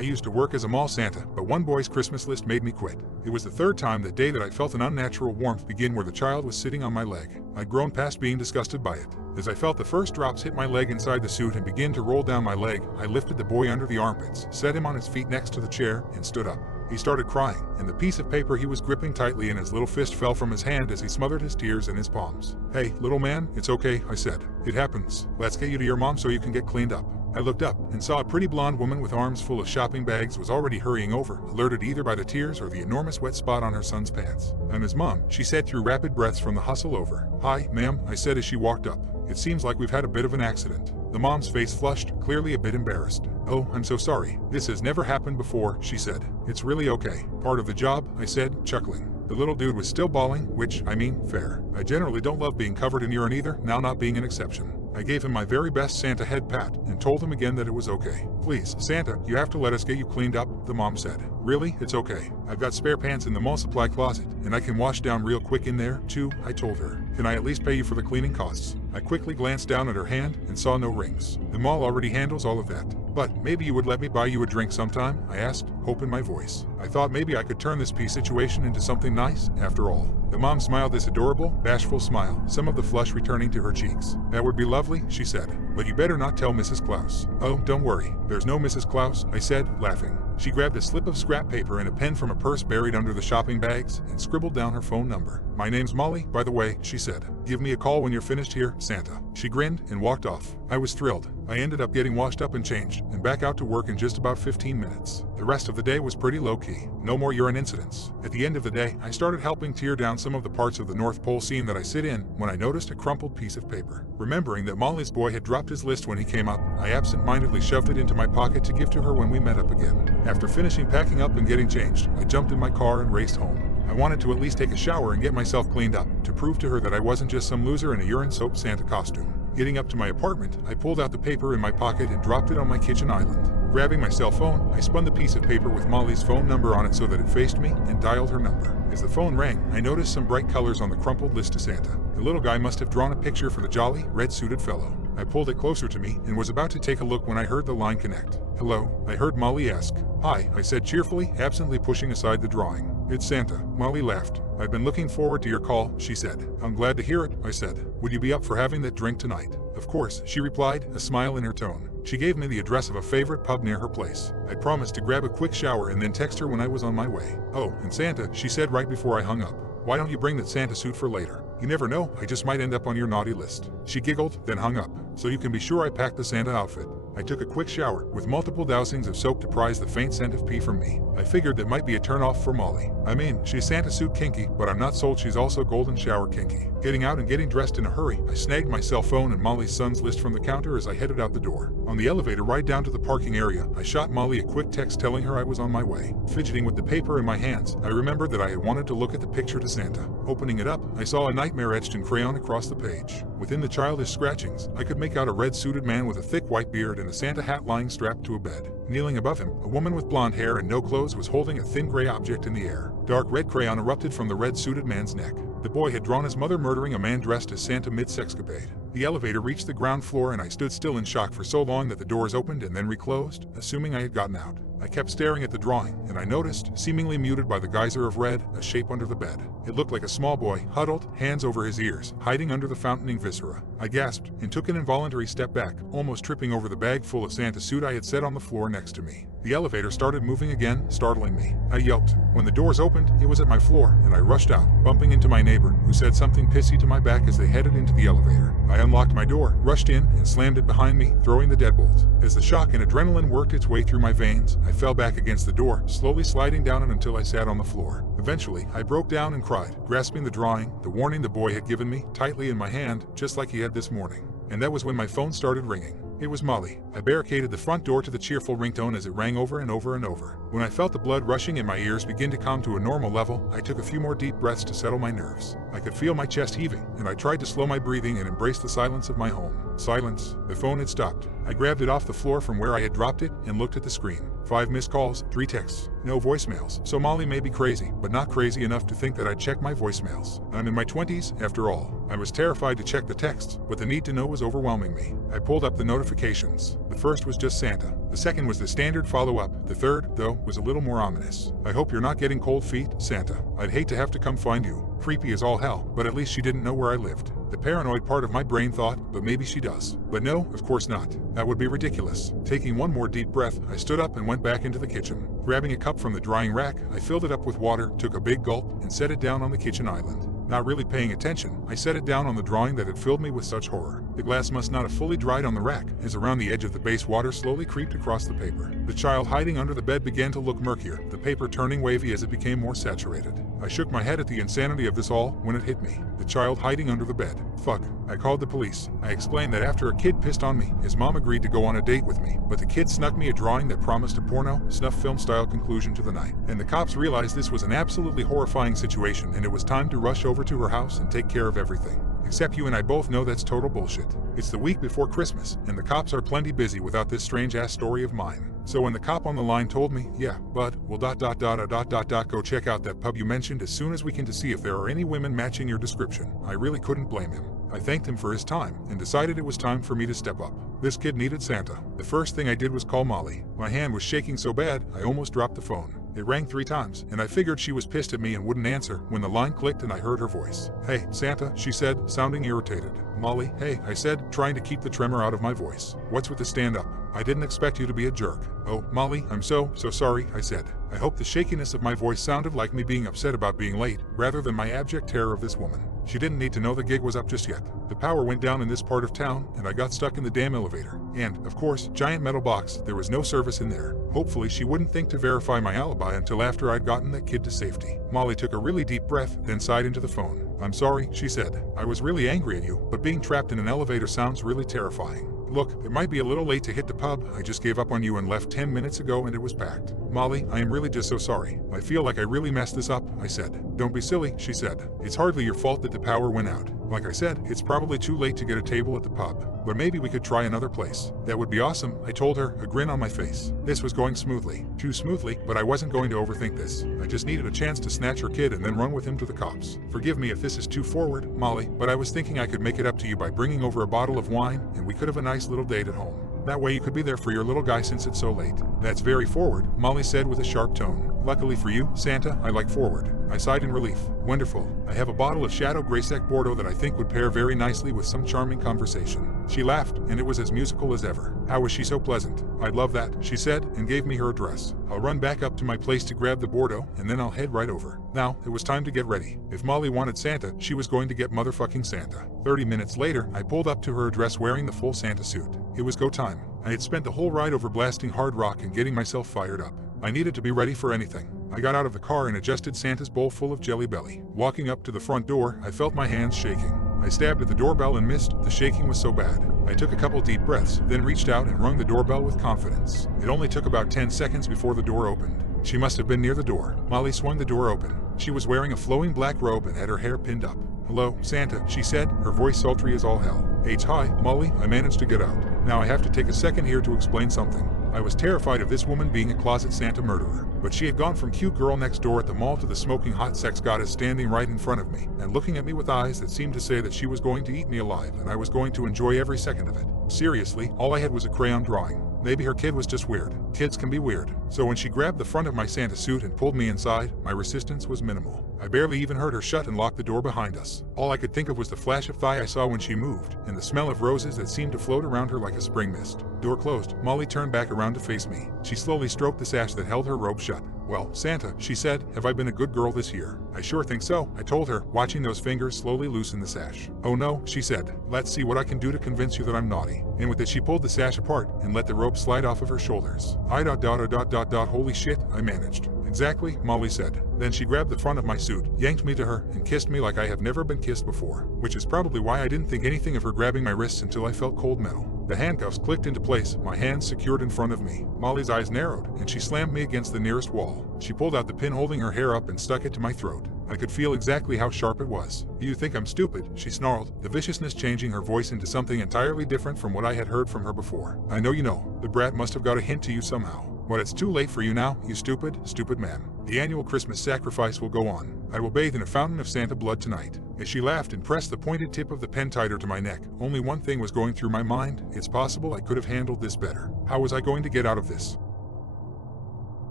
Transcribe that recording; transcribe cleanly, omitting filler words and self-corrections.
I used to work as a mall Santa, but one boy's Christmas list made me quit. It was the third time that day that I felt an unnatural warmth begin where the child was sitting on my leg. I'd grown past being disgusted by it. As I felt the first drops hit my leg inside the suit and begin to roll down my leg, I lifted the boy under the armpits, set him on his feet next to the chair, and stood up. He started crying, and the piece of paper he was gripping tightly in his little fist fell from his hand as he smothered his tears in his palms. "Hey, little man, it's okay," I said. "It happens. Let's get you to your mom so you can get cleaned up." I looked up and saw a pretty blonde woman with arms full of shopping bags was already hurrying over, alerted either by the tears or the enormous wet spot on her son's pants. "I'm his mom," she said through rapid breaths from the hustle over. "Hi, ma'am," I said as she walked up. "It seems like we've had a bit of an accident." The mom's face flushed, clearly a bit embarrassed. "Oh, I'm so sorry. This has never happened before," she said. "It's really okay. Part of the job," I said, chuckling. The little dude was still bawling, which, I mean, fair. I generally don't love being covered in urine either, now not being an exception. I gave him my very best Santa head pat and told him again that it was okay. "Please, Santa, you have to let us get you cleaned up," the mom said. "Really? It's okay. I've got spare pants in the mall supply closet, and I can wash down real quick in there, too," I told her. "Can I at least pay you for the cleaning costs?" I quickly glanced down at her hand and saw no rings. The mall already handles all of that. "But maybe you would let me buy you a drink sometime?" I asked, hope in my voice. I thought maybe I could turn this pee situation into something nice, after all. The mom smiled this adorable, bashful smile, some of the flush returning to her cheeks. "That would be lovely," she said. "But you better not tell Mrs. Klaus." "Oh, don't worry. There's no Mrs. Klaus," I said, laughing. She grabbed a slip of scrap paper and a pen from a purse buried under the shopping bags and scribbled down her phone number. "My name's Molly, by the way," she said. "Give me a call when you're finished here, Santa." She grinned and walked off. I was thrilled. I ended up getting washed up and changed, and back out to work in just about 15 minutes. The rest of the day was pretty low-key. No more urine incidents. At the end of the day, I started helping tear down some of the parts of the North Pole scene that I sit in when I noticed a crumpled piece of paper. Remembering that Molly's boy had dropped his list when he came up, I absent-mindedly shoved it into my pocket to give to her when we met up again. After finishing packing up and getting changed, I jumped in my car and raced home. I wanted to at least take a shower and get myself cleaned up, to prove to her that I wasn't just some loser in a urine-soaked Santa costume. Getting up to my apartment, I pulled out the paper in my pocket and dropped it on my kitchen island. Grabbing my cell phone, I spun the piece of paper with Molly's phone number on it so that it faced me and dialed her number. As the phone rang, I noticed some bright colors on the crumpled list to Santa. The little guy must have drawn a picture for the jolly, red-suited fellow. I pulled it closer to me and was about to take a look when I heard the line connect. "Hello," I heard Molly ask. "Hi," I said cheerfully, absently pushing aside the drawing. "It's Santa." Molly laughed. "I've been looking forward to your call," she said. "I'm glad to hear it," I said. "Would you be up for having that drink tonight?" "Of course," she replied, a smile in her tone. She gave me the address of a favorite pub near her place. I promised to grab a quick shower and then text her when I was on my way. "Oh, and Santa," she said right before I hung up. "Why don't you bring that Santa suit for later? You never know, I just might end up on your naughty list." She giggled, then hung up. "So you can be sure I packed the Santa outfit." I took a quick shower, with multiple dousings of soap to prize the faint scent of pee from me. I figured that might be a turnoff for Molly. I mean, she's Santa suit kinky, but I'm not sold she's also golden shower kinky. Getting out and getting dressed in a hurry, I snagged my cell phone and Molly's son's list from the counter as I headed out the door. On the elevator ride down to the parking area, I shot Molly a quick text telling her I was on my way. Fidgeting with the paper in my hands, I remembered that I had wanted to look at the picture to Santa. Opening it up, I saw a nightmare etched in crayon across the page. Within the childish scratchings, I could make out a red-suited man with a thick white beard and a Santa hat lying strapped to a bed. Kneeling above him, a woman with blonde hair and no clothes was holding a thin gray object in the air. Dark red crayon erupted from the red-suited man's neck. The boy had drawn his mother murdering a man dressed as Santa mid-sexcapade. The elevator reached the ground floor and I stood still in shock for so long that the doors opened and then reclosed, assuming I had gotten out. I kept staring at the drawing, and I noticed, seemingly muted by the geyser of red, a shape under the bed. It looked like a small boy, huddled, hands over his ears, hiding under the fountaining viscera. I gasped, and took an involuntary step back, almost tripping over the bag full of Santa suit I had set on the floor next to me. The elevator started moving again, startling me. I yelped. When the doors opened, it was at my floor, and I rushed out, bumping into my neighbor, who said something pissy to my back as they headed into the elevator. I unlocked my door, rushed in, and slammed it behind me, throwing the deadbolt. As the shock and adrenaline worked its way through my veins, I fell back against the door, slowly sliding down it until I sat on the floor. Eventually, I broke down and cried, grasping the drawing, the warning the boy had given me, tightly in my hand, just like he had this morning. And that was when my phone started ringing. It was Molly. I barricaded the front door to the cheerful ringtone as it rang over and over and over. When I felt the blood rushing in my ears begin to calm to a normal level, I took a few more deep breaths to settle my nerves. I could feel my chest heaving, and I tried to slow my breathing and embrace the silence of my home. Silence. The phone had stopped. I grabbed it off the floor from where I had dropped it and looked at the screen. 5 missed calls, 3 texts. No voicemails. So Molly may be crazy, but not crazy enough to think that I'd check my voicemails. I'm in my 20s, after all. I was terrified to check the texts, but the need to know was overwhelming me. I pulled up the notifications. The first was just Santa. The second was the standard follow-up. The third, though, was a little more ominous. I hope you're not getting cold feet, Santa. I'd hate to have to come find you. Creepy as all hell, but at least she didn't know where I lived. The paranoid part of my brain thought, but maybe she does. But no, of course not. That would be ridiculous. Taking one more deep breath, I stood up and went back into the kitchen. Grabbing a cup from the drying rack, I filled it up with water, took a big gulp, and set it down on the kitchen island. Not really paying attention, I set it down on the drawing that had filled me with such horror. The glass must not have fully dried on the rack, as around the edge of the base water slowly creeped across the paper. The child hiding under the bed began to look murkier, the paper turning wavy as it became more saturated. I shook my head at the insanity of this all when it hit me. The child hiding under the bed. Fuck. I called the police. I explained that after a kid pissed on me, his mom agreed to go on a date with me, but the kid snuck me a drawing that promised a porno, snuff film style conclusion to the night. And the cops realized this was an absolutely horrifying situation and it was time to rush over to her house and take care of everything. Except you and I both know that's total bullshit. It's the week before Christmas, and the cops are plenty busy without this strange-ass story of mine. So when the cop on the line told me, yeah, bud, we'll go check out that pub you mentioned as soon as we can to see if there are any women matching your description, I really couldn't blame him. I thanked him for his time, and decided it was time for me to step up. This kid needed Santa. The first thing I did was call Molly. My hand was shaking so bad, I almost dropped the phone. It rang 3 times, and I figured she was pissed at me and wouldn't answer when the line clicked and I heard her voice. Hey, Santa, she said, sounding irritated. Molly, hey, I said, trying to keep the tremor out of my voice. What's with the stand-up? I didn't expect you to be a jerk. Oh, Molly, I'm so sorry, I said. I hope the shakiness of my voice sounded like me being upset about being late, rather than my abject terror of this woman. She didn't need to know the gig was up just yet. The power went down in this part of town, and I got stuck in the damn elevator. And, of course, giant metal box, there was no service in there. Hopefully she wouldn't think to verify my alibi until after I'd gotten that kid to safety. Molly took a really deep breath, then sighed into the phone. I'm sorry, she said. I was really angry at you, but being trapped in an elevator sounds really terrifying. Look, it might be a little late to hit the pub. I just gave up on you and left 10 minutes ago and it was packed. Molly, I am really just so sorry. I feel like I really messed this up, I said. Don't be silly, she said. It's hardly your fault that the power went out. Like I said, it's probably too late to get a table at the pub, but maybe we could try another place. That would be awesome, I told her, a grin on my face. This was going smoothly. Too smoothly, but I wasn't going to overthink this. I just needed a chance to snatch her kid and then run with him to the cops. Forgive me if this is too forward, Molly, but I was thinking I could make it up to you by bringing over a bottle of wine, and we could have a nice little date at home. That way you could be there for your little guy since it's so late. That's very forward, Molly said with a sharp tone. Luckily for you, Santa, I like forward. I sighed in relief. Wonderful. I have a bottle of Shadow Graysec Bordeaux that I think would pair very nicely with some charming conversation. She laughed, and it was as musical as ever. How was she so pleasant? I'd love that, she said, and gave me her address. I'll run back up to my place to grab the Bordeaux, and then I'll head right over. Now, it was time to get ready. If Molly wanted Santa, she was going to get motherfucking Santa. 30 minutes later, I pulled up to her address wearing the full Santa suit. It was go time. I had spent the whole ride over blasting hard rock and getting myself fired up. I needed to be ready for anything. I got out of the car and adjusted Santa's bowl full of Jelly Belly. Walking up to the front door, I felt my hands shaking. I stabbed at the doorbell and missed. The shaking was so bad. I took a couple deep breaths, then reached out and rung the doorbell with confidence. It only took about 10 seconds before the door opened. She must have been near the door. Molly swung the door open. She was wearing a flowing black robe and had her hair pinned up. Hello, Santa, she said, her voice sultry as all hell. Hi, Molly, I managed to get out. Now I have to take a second here to explain something. I was terrified of this woman being a closet Santa murderer, but she had gone from cute girl next door at the mall to the smoking hot sex goddess standing right in front of me, and looking at me with eyes that seemed to say that she was going to eat me alive and I was going to enjoy every second of it. Seriously, all I had was a crayon drawing. Maybe her kid was just weird. Kids can be weird. So when she grabbed the front of my Santa suit and pulled me inside, my resistance was minimal. I barely even heard her shut and lock the door behind us. All I could think of was the flash of thigh I saw when she moved, and the smell of roses that seemed to float around her like a spring mist. Door closed. Molly turned back around to face me. She slowly stroked the sash that held her robe shut. Well, Santa, she said, have I been a good girl this year? I sure think so, I told her, watching those fingers slowly loosen the sash. Oh no, she said. Let's see what I can do to convince you that I'm naughty. And with it she pulled the sash apart and let the robe slide off of her shoulders. Holy shit, I managed. Exactly, Molly said. Then she grabbed the front of my suit, yanked me to her, and kissed me like I have never been kissed before. Which is probably why I didn't think anything of her grabbing my wrists until I felt cold metal. The handcuffs clicked into place, my hands secured in front of me. Molly's eyes narrowed, and she slammed me against the nearest wall. She pulled out the pin holding her hair up and stuck it to my throat. I could feel exactly how sharp it was. You think I'm stupid, she snarled, the viciousness changing her voice into something entirely different from what I had heard from her before. I know you know. The brat must have got a hint to you somehow. But it's too late for you now, you stupid, stupid man. The annual Christmas sacrifice will go on. I will bathe in a fountain of Santa blood tonight. As she laughed and pressed the pointed tip of the pen tighter to my neck, only one thing was going through my mind. It's possible I could have handled this better. How was I going to get out of this?